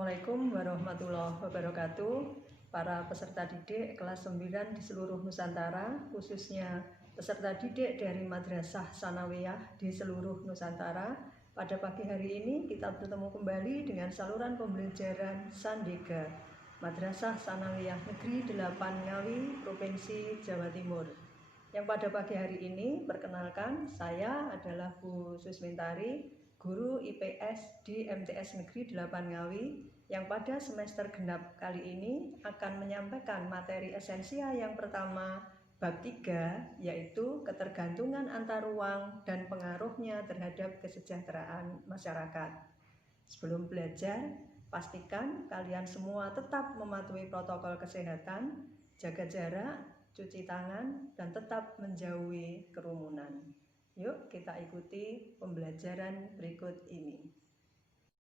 Assalamualaikum warahmatullahi wabarakatuh. Para peserta didik kelas 9 di seluruh Nusantara, khususnya peserta didik dari Madrasah Tsanawiyah di seluruh Nusantara. Pada pagi hari ini kita bertemu kembali dengan saluran pembelajaran Sandega Madrasah Tsanawiyah Negeri 8 Ngawi, Provinsi Jawa Timur. Yang pada pagi hari ini, perkenalkan, saya adalah Bu Susmintari, guru IPS di MTS Negeri 8 Ngawi, yang pada semester genap kali ini akan menyampaikan materi esensial yang pertama, bab 3, yaitu ketergantungan antar ruang dan pengaruhnya terhadap kesejahteraan masyarakat. Sebelum belajar, pastikan kalian semua tetap mematuhi protokol kesehatan, jaga jarak, cuci tangan, dan tetap menjauhi kerumunan. Yuk kita ikuti pembelajaran berikut ini.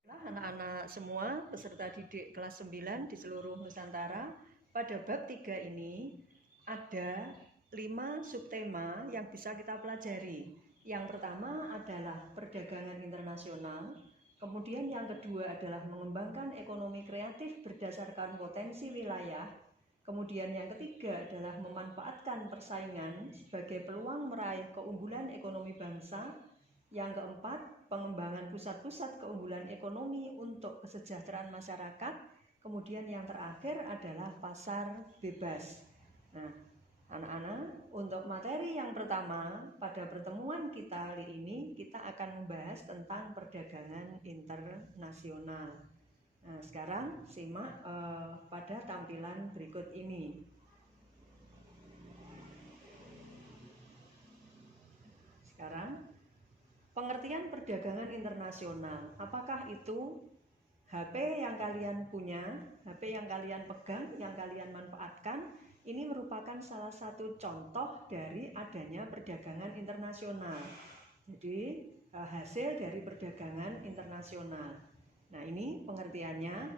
Nah, anak-anak semua peserta didik kelas 9 di seluruh Nusantara, pada bab 3 ini ada 5 subtema yang bisa kita pelajari. Yang pertama adalah perdagangan internasional, kemudian yang kedua adalah mengembangkan ekonomi kreatif berdasarkan potensi wilayah, kemudian yang ketiga adalah memanfaatkan persaingan sebagai peluang meraih keunggulan ekonomi bangsa. Yang keempat, pengembangan pusat-pusat keunggulan ekonomi untuk kesejahteraan masyarakat. Kemudian yang terakhir adalah pasar bebas. Nah, anak-anak, untuk materi yang pertama, pada pertemuan kita kali ini, kita akan membahas tentang perdagangan internasional. Nah, sekarang simak pada tampilan berikut ini. Sekarang, pengertian perdagangan internasional. Apakah itu HP yang kalian punya, HP yang kalian pegang, yang kalian manfaatkan? Ini merupakan salah satu contoh dari adanya perdagangan internasional. Jadi, hasil dari perdagangan internasional. Nah, ini pengertiannya.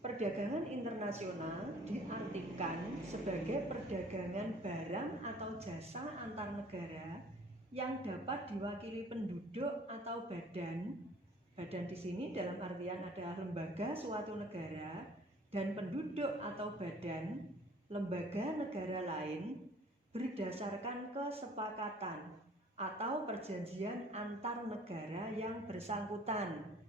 Perdagangan internasional diartikan sebagai perdagangan barang atau jasa antar negara yang dapat diwakili penduduk atau badan. Badan di sini dalam artian adalah lembaga suatu negara, dan penduduk atau badan lembaga negara lain berdasarkan kesepakatan atau perjanjian antar negara yang bersangkutan.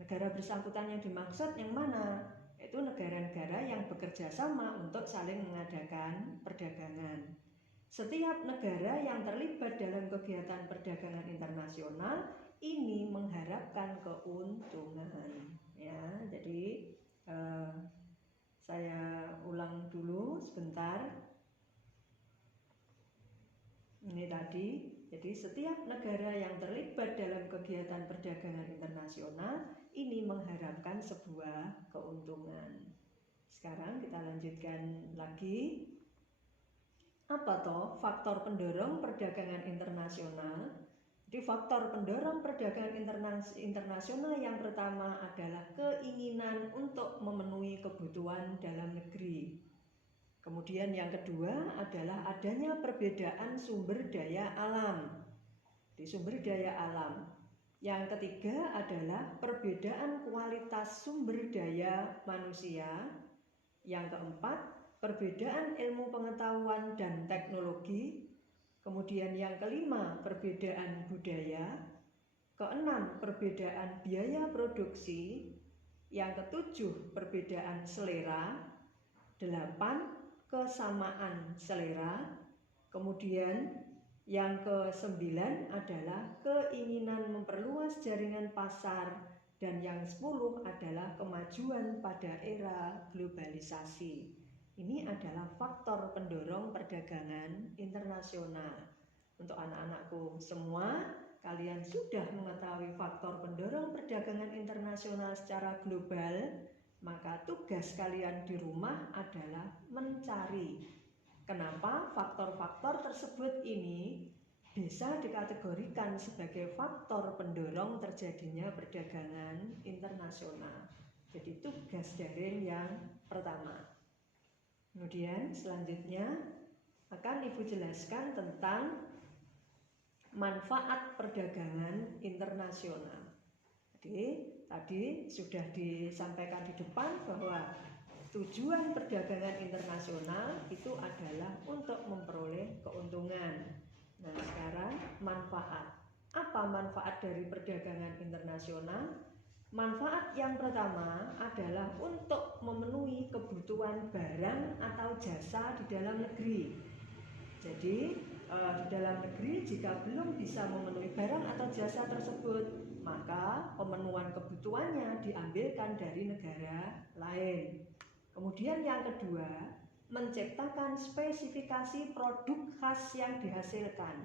Negara bersangkutan yang dimaksud yang mana? Yaitu negara-negara yang bekerja sama untuk saling mengadakan perdagangan. Setiap negara yang terlibat dalam kegiatan perdagangan internasional ini mengharapkan keuntungan. Ya, jadi saya ulang dulu sebentar. Ini tadi. Jadi setiap negara yang terlibat dalam kegiatan perdagangan internasional ini mengharapkan sebuah keuntungan. Sekarang kita lanjutkan lagi. Apa toh faktor pendorong perdagangan internasional? Jadi faktor pendorong perdagangan internasional yang pertama adalah keinginan untuk memenuhi kebutuhan dalam negeri. Kemudian yang kedua adalah adanya perbedaan sumber daya alam. Di sumber daya alam. Yang ketiga adalah perbedaan kualitas sumber daya manusia. Yang keempat, perbedaan ilmu pengetahuan dan teknologi. Kemudian yang kelima, perbedaan budaya. Keenam, perbedaan biaya produksi. Yang ketujuh, perbedaan selera. 8, kesamaan selera. Kemudian yang ke-9 adalah keinginan memperluas jaringan pasar. Dan yang 10 adalah kemajuan pada era globalisasi. Ini adalah faktor pendorong perdagangan internasional. Untuk anak-anakku semua, kalian sudah mengetahui faktor pendorong perdagangan internasional secara global. Maka tugas kalian di rumah adalah mencari kenapa faktor-faktor tersebut ini bisa dikategorikan sebagai faktor pendorong terjadinya perdagangan internasional. Jadi tugas daring yang pertama. Kemudian selanjutnya akan Ibu jelaskan tentang manfaat perdagangan internasional. Jadi Tadi sudah disampaikan di depan bahwa tujuan perdagangan internasional itu adalah untuk memperoleh keuntungan. Nah, sekarang manfaat. Apa manfaat dari perdagangan internasional? Manfaat yang pertama adalah untuk memenuhi kebutuhan barang atau jasa di dalam negeri. Jadi di dalam negeri jika belum bisa memenuhi barang atau jasa tersebut, maka pemenuhan kebutuhannya diambilkan dari negara lain. Kemudian yang kedua, menciptakan spesifikasi produk khas yang dihasilkan.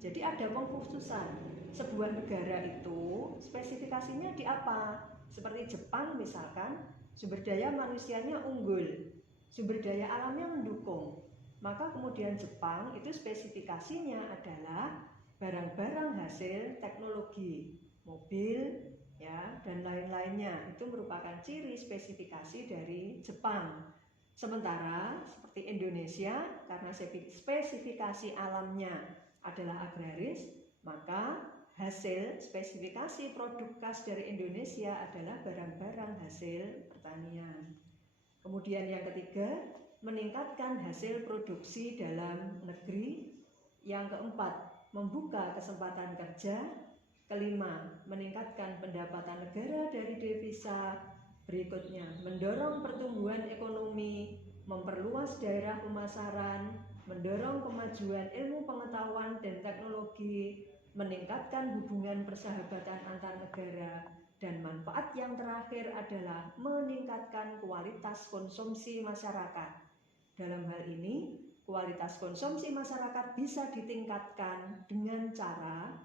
Jadi ada pengkhususan. Sebuah negara itu spesifikasinya di apa? Seperti Jepang misalkan, sumber daya manusianya unggul, sumber daya alamnya mendukung. Maka kemudian Jepang itu spesifikasinya adalah barang-barang hasil teknologi, mobil, ya, dan lain-lainnya. Itu merupakan ciri spesifikasi dari Jepang. Sementara seperti Indonesia, karena spesifikasi alamnya adalah agraris, maka hasil spesifikasi produk khas dari Indonesia adalah barang-barang hasil pertanian. Kemudian yang ketiga, meningkatkan hasil produksi dalam negeri. Yang keempat, membuka kesempatan kerja. Kelima, meningkatkan pendapatan negara dari devisa. Berikutnya, mendorong pertumbuhan ekonomi, memperluas daerah pemasaran, mendorong kemajuan ilmu pengetahuan dan teknologi, meningkatkan hubungan persahabatan antar negara, dan manfaat yang terakhir adalah meningkatkan kualitas konsumsi masyarakat. Dalam hal ini, kualitas konsumsi masyarakat bisa ditingkatkan dengan cara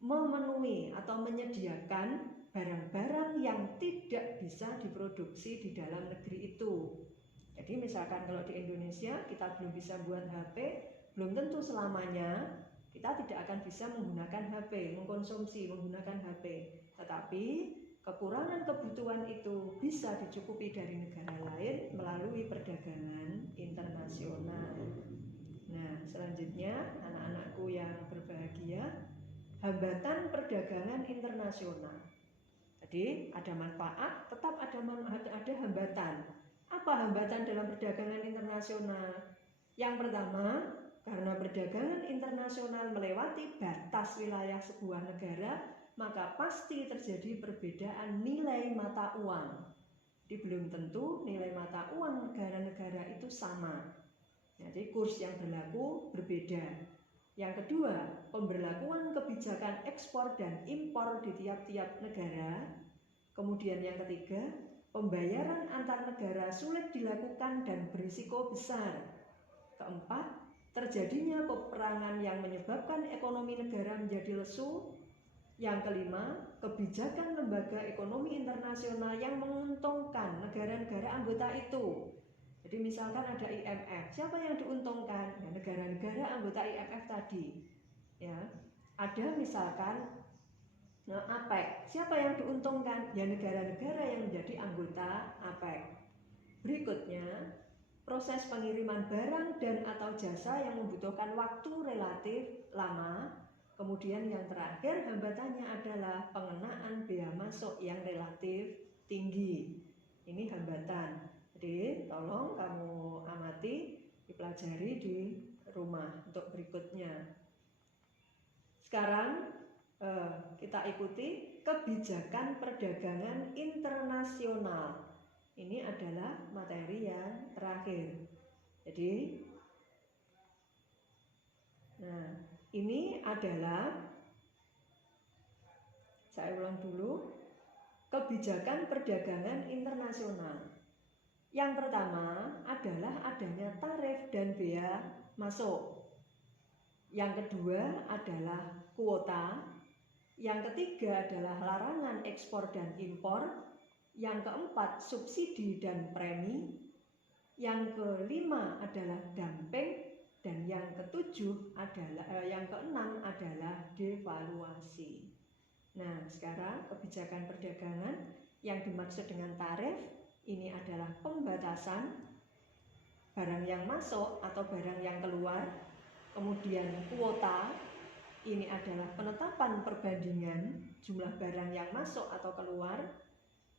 memenuhi atau menyediakan barang-barang yang tidak bisa diproduksi di dalam negeri itu. Jadi misalkan kalau di Indonesia kita belum bisa buat HP, belum tentu selamanya kita tidak akan bisa menggunakan HP, mengkonsumsi menggunakan HP. Tetapi kekurangan kebutuhan itu bisa dicukupi dari negara lain melalui perdagangan internasional. Nah, selanjutnya anak-anakku yang berbahagia, hambatan perdagangan internasional. Jadi ada manfaat, tetap ada hambatan. Apa hambatan dalam perdagangan internasional? Yang pertama, karena perdagangan internasional melewati batas wilayah sebuah negara, maka pasti terjadi perbedaan nilai mata uang. Jadi belum tentu nilai mata uang negara-negara itu sama. Jadi kurs yang berlaku berbeda. Yang kedua, pemberlakuan kebijakan ekspor dan impor di tiap-tiap negara. Kemudian yang ketiga, pembayaran antar negara sulit dilakukan dan berisiko besar. Keempat, terjadinya peperangan yang menyebabkan ekonomi negara menjadi lesu. Yang kelima, kebijakan lembaga ekonomi internasional yang menguntungkan negara-negara anggota itu. Jadi misalkan ada IMF, siapa yang diuntungkan? Ya, negara-negara anggota IMF tadi. Ya, ada misalkan APEC, siapa yang diuntungkan? Ya negara-negara yang menjadi anggota APEC. Berikutnya, proses pengiriman barang dan atau jasa yang membutuhkan waktu relatif lama. Kemudian yang terakhir, hambatannya adalah pengenaan bea masuk yang relatif tinggi. Ini hambatan. Jadi tolong kamu amati, dipelajari di rumah untuk berikutnya. Sekarang kita ikuti kebijakan perdagangan internasional. Ini adalah materi yang terakhir. Jadi, nah ini adalah, saya ulang dulu, kebijakan perdagangan internasional. Yang pertama adalah adanya tarif dan bea masuk. Yang kedua adalah kuota. Yang ketiga adalah larangan ekspor dan impor. Yang keempat subsidi dan premi. Yang kelima adalah dumping. Dan yang ketujuh adalah yang keenam adalah devaluasi. Nah, sekarang kebijakan perdagangan yang dimaksud dengan tarif ini adalah pembatasan barang yang masuk atau barang yang keluar. Kemudian kuota ini adalah penetapan perbandingan jumlah barang yang masuk atau keluar.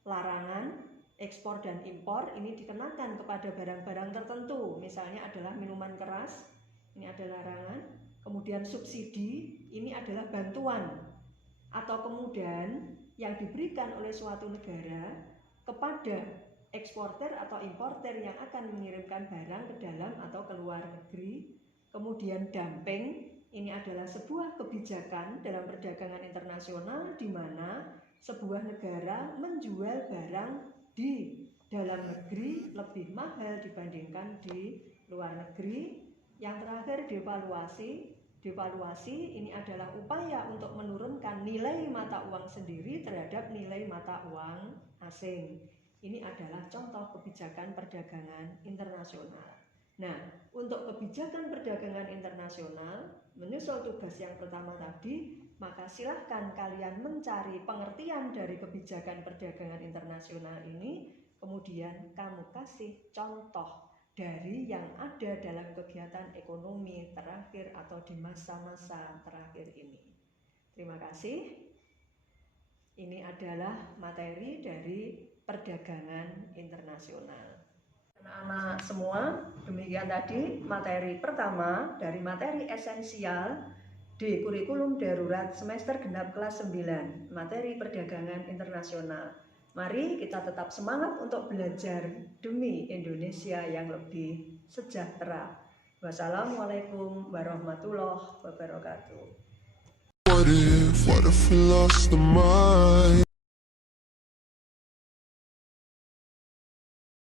larangan ekspor dan impor ini dikenakan kepada barang-barang tertentu, misalnya adalah minuman keras, ini adalah larangan. Kemudian subsidi, ini adalah bantuan atau kemudahan yang diberikan oleh suatu negara kepada eksportir atau importer yang akan mengirimkan barang ke dalam atau ke luar negeri. Kemudian dumping, ini adalah sebuah kebijakan dalam perdagangan internasional di mana sebuah negara menjual barang di dalam negeri lebih mahal dibandingkan di luar negeri. Yang terakhir devaluasi. Devaluasi ini adalah upaya untuk menurunkan nilai mata uang sendiri terhadap nilai mata uang asing. Ini adalah contoh kebijakan perdagangan internasional. Nah, untuk kebijakan perdagangan internasional, menyusul tugas yang pertama tadi, maka silahkan kalian mencari pengertian dari kebijakan perdagangan internasional ini, kemudian kamu kasih contoh dari yang ada dalam kegiatan ekonomi terakhir atau di masa-masa terakhir ini. Terima kasih. Ini adalah materi dari perdagangan internasional. Anak-anak semua, demikian tadi materi pertama dari materi esensial di kurikulum darurat semester genap kelas 9, materi perdagangan internasional. Mari kita tetap semangat untuk belajar demi Indonesia yang lebih sejahtera. Wassalamualaikum warahmatullahi wabarakatuh. What if we lost the mind?